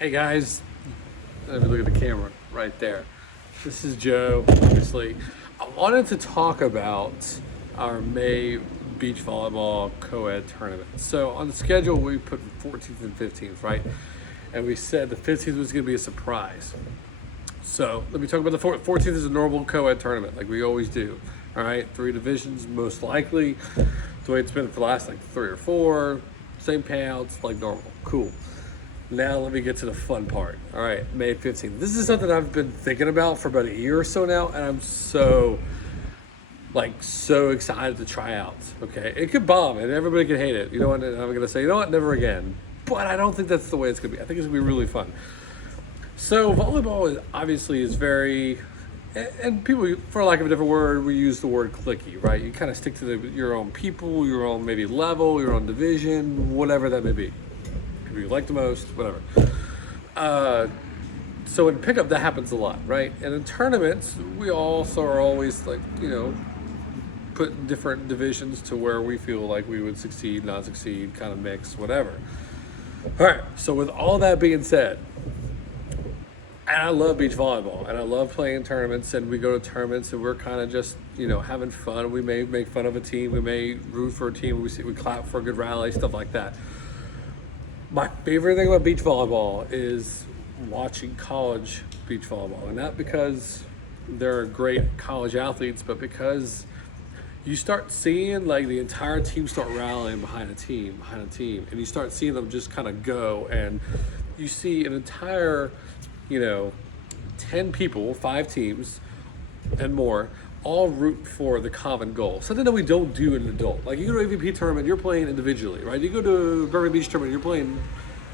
Hey guys, let me look at the camera right there. This is Joe, obviously. I wanted to talk about our May beach volleyball co-ed tournament. So on the schedule, we put 14th and 15th, right? And we said the 15th was going to be a surprise. So let me talk about the 14th is a normal co-ed tournament, like we always do. All right, 3 divisions, most likely. The way it's been for the last like 3 or 4, same payouts, like normal. Cool. Now let me get to the fun part. All right, May 15th. This is something I've been thinking about for about a year or so now, and I'm so excited to try out. Okay, it could bomb and everybody could hate it. You know what? And I'm gonna say, you know what? Never again. But I don't think that's the way it's gonna be. I think it's gonna be really fun. So volleyball is very, and people, for lack of a different word, we use the word clicky, right? You kind of stick to your own people, your own maybe level, your own division, whatever that may be. Who you like the most, whatever. So in pickup, that happens a lot, right? And in tournaments, we also are always put in different divisions to where we feel like we would succeed, not succeed, kind of mix, whatever. All right, so with all that being said, and I love beach volleyball, and I love playing tournaments, and we go to tournaments, and we're kind of just, having fun. We may make fun of a team, we may root for a team, we clap for a good rally, stuff like that. My favorite thing about beach volleyball is watching college beach volleyball, and not because they're great college athletes, but because you start seeing the entire team start rallying behind a team, and you start seeing them just kind of go, and you see an entire, 10 people, 5 teams and more, all root for the common goal. Something that we don't do in an adult. Like you go to AVP tournament, you're playing individually, right? You go to Birmingham Beach tournament, you're playing,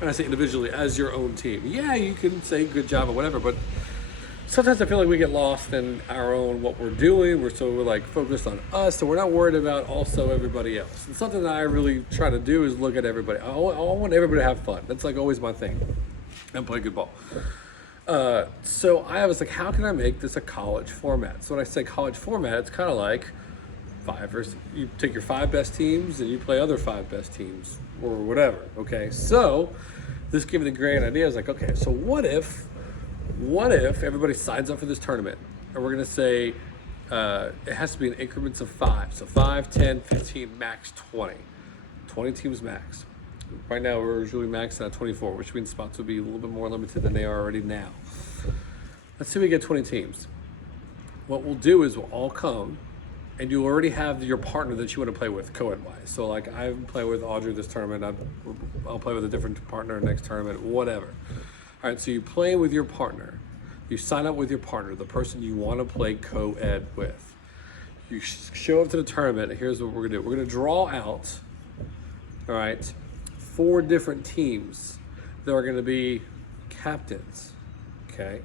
and I say individually, as your own team. Yeah, you can say good job or whatever, but sometimes I feel like we get lost in our own, what we're doing. We're focused on us, so we're not worried about also everybody else. And something that I really try to do is look at everybody. I want everybody to have fun. That's always my thing. And play good ball. So I was like, how can I make this a college format? So when I say college format, it's kind of like you take your 5 best teams and you play other 5 best teams or whatever. Okay, so this gave me the grand idea. I was like, okay, so what if everybody signs up for this tournament, and we're gonna say it has to be in increments of 5. So 5, 10, 15, max 20 teams max. Right now, we're usually maxed at 24, which means spots will be a little bit more limited than they are already now. Let's say we get 20 teams. What we'll do is we'll all come, and you'll already have your partner that you want to play with, co-ed-wise. So, I play with Audrey this tournament. I'll play with a different partner next tournament, whatever. All right, so you play with your partner. You sign up with your partner, the person you want to play co-ed with. You show up to the tournament, and here's what we're going to do. We're going to draw out, all right, 4 different teams that are going to be captains, okay?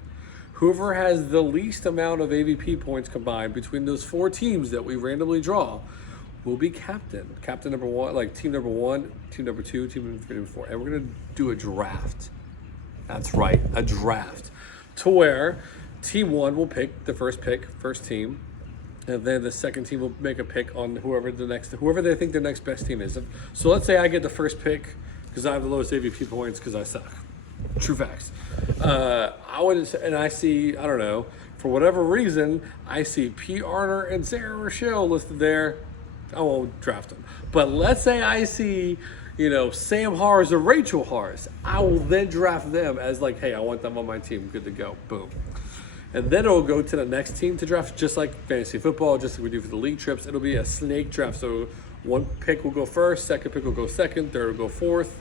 Whoever has the least amount of AVP points combined between those 4 teams that we randomly draw will be captain. Captain number 1, team number 1, team number 2, team number 3, and 4. And we're going to do a draft. That's right, a draft. To where team 1 will pick the first team, and then the second team will make a pick on whoever they think their next best team is. So let's say I get the first pick because I have the lowest AVP points because I suck. True facts. I see, I don't know, for whatever reason, I see P. Arner and Sarah Rochelle listed there. I won't draft them. But let's say I see, Sam Harris or Rachel Harris. I will then draft them as hey, I want them on my team. Good to go. Boom. And then it'll go to the next team to draft, just like fantasy football, just like we do for the league trips. It'll be a snake draft. So one pick will go first, second pick will go second, third will go fourth,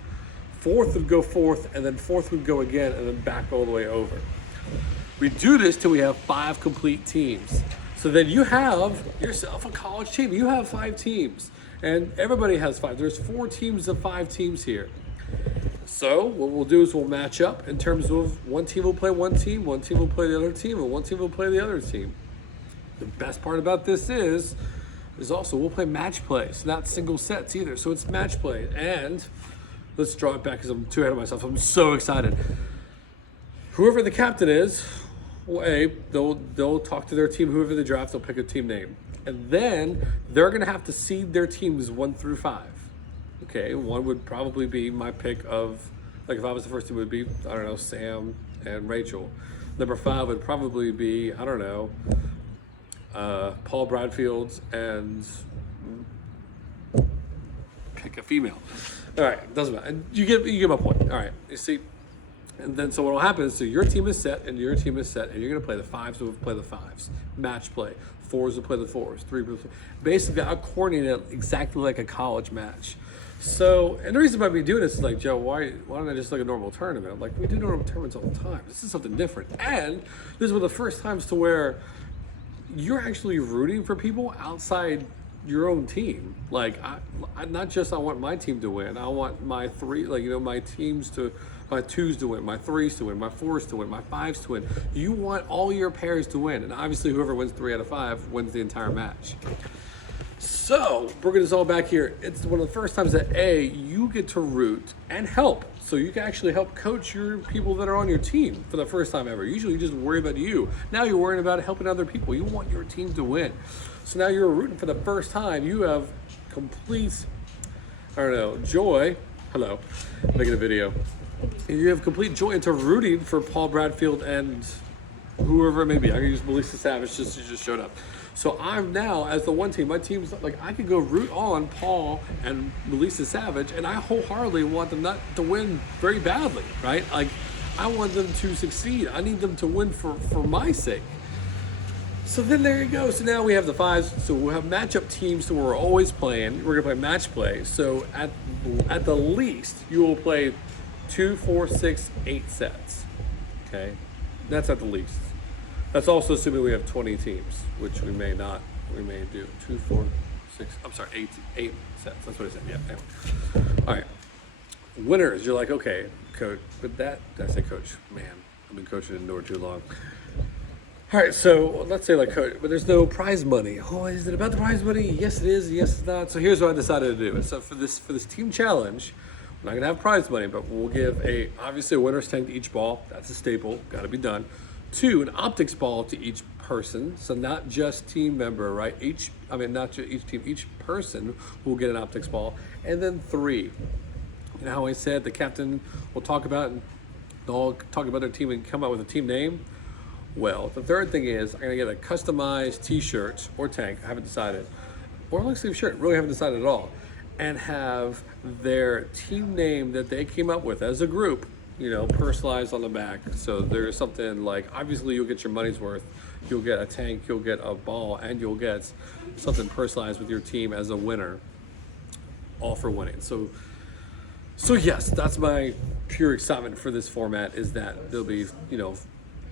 fourth would go fourth, and then fourth would go again, and then back all the way over. We do this till we have 5 complete teams. So then you have yourself a college team. You have 5 teams, and everybody has 5. There's 4 teams of 5 teams here. So what we'll do is we'll match up in terms of one team will play one team will play the other team, and one team will play the other team. The best part about this is also we'll play match plays, not single sets either. So it's match play. And let's draw it back because I'm too ahead of myself. I'm so excited. Whoever the captain is, they'll talk to their team. Whoever they draft, they'll pick a team name. And then they're going to have to seed their teams 1 through 5. Okay, 1 would probably be my pick of Like if I was the first team, it would be, I don't know, Sam and Rachel. Number 5 would probably be, I don't know, Paul Bradfield's and pick a female. All right, doesn't matter. You get my point. All right, you see, and then so what will happen is, so your team is set and your team is set, and you're going to play the 5s will play the 5s, match play. 4s will play the 4s, 3 will play. Basically, I'll coordinate it exactly like a college match. So, and the reason why we do this is like, Joe, why don't I just like a normal tournament? I'm like, we do normal tournaments all the time. This is something different. And this is one of the first times to where you're actually rooting for people outside your own team. Like, I not just I want my team to win. I want my 3, like, you know, my teams to, my 2s to win, my 3s to win, my 4s to win, my 5s to win. You want all your pairs to win. And obviously whoever wins 3 out of 5 wins the entire match. So, bringing this all back here, it's one of the first times that you get to root and help. So you can actually help coach your people that are on your team for the first time ever. Usually you just worry about you. Now you're worrying about helping other people. You want your team to win. So now you're rooting for the first time. You have complete, I don't know, joy. Hello, making a video. You have complete joy into rooting for Paul Bradfield and whoever it may be. I can use Melissa Savage just showed up. So I'm now, as the one team, my team's like, I could go root on Paul and Melissa Savage, and I wholeheartedly want them not to win very badly, right? Like, I want them to succeed. I need them to win for my sake. So then there you go. So now we have the 5s. So we'll have matchup teams that we're always playing. We're gonna play match play. So at the least, you will play 2, 4, 6, 8 sets. Okay, that's at the least. That's also assuming we have 20 teams, which we may not. We may do 2, 4, 6. I'm sorry, 8 sets. That's what I said. Yeah. Anyway. All right. Winners. You're like, okay, coach. But did I say coach? Man, I've been coaching indoor too long. All right. So let's say like coach, but there's no prize money. Oh, is it about the prize money? Yes, it is. Yes, it's not. So here's what I decided to do. So for this team challenge, we're not gonna have prize money, but we'll give obviously a winner's tank to each ball. That's a staple. Got to be done. 2, an optics ball to each person, so not just team member, right? Not just each team, each person will get an optics ball. And then 3, you know how I said the captain will talk about, and they'll all talk about their team and come out with a team name? Well, the 3rd thing is I'm gonna get a customized t-shirt or tank, I haven't decided, or a long sleeve shirt, really haven't decided at all, and have their team name that they came up with as a group, you know, personalized on the back. So there's something like, obviously you'll get your money's worth. You'll get a tank, you'll get a ball, and you'll get something personalized with your team as a winner, all for winning. So yes, that's my pure excitement for this format, is that there'll be, you know,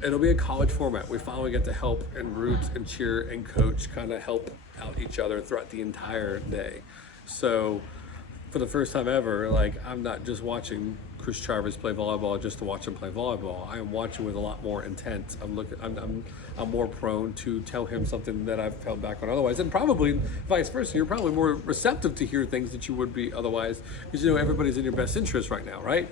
it'll be a college format. We finally get to help and root and cheer and coach, kind of help out each other throughout the entire day. So for the first time ever, like, I'm not just watching Chris Chavez play volleyball just to watch him play volleyball. I am watching with a lot more intent. I'm more prone to tell him something that I've held back on otherwise, and probably vice versa. You're probably more receptive to hear things that you would be otherwise, because you know everybody's in your best interest right now, right?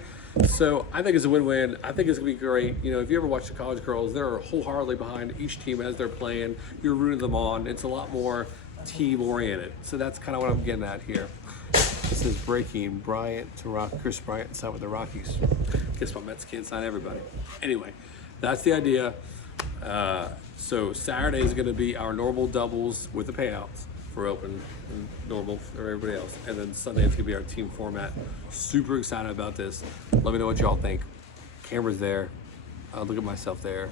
So I think it's a win-win. I think it's gonna be great. You know, if you ever watch the college girls, they're wholeheartedly behind each team as they're playing. You're rooting them on. It's a lot more team-oriented. So that's kind of what I'm getting at here. This is breaking Bryant to Chris Bryant signed with the Rockies. Guess my Mets can't sign everybody. Anyway, that's the idea. So Saturday is going to be our normal doubles with the payouts for open and normal for everybody else. And then Sunday is going to be our team format. Super excited about this. Let me know what y'all think. Camera's there. I'll look at myself there.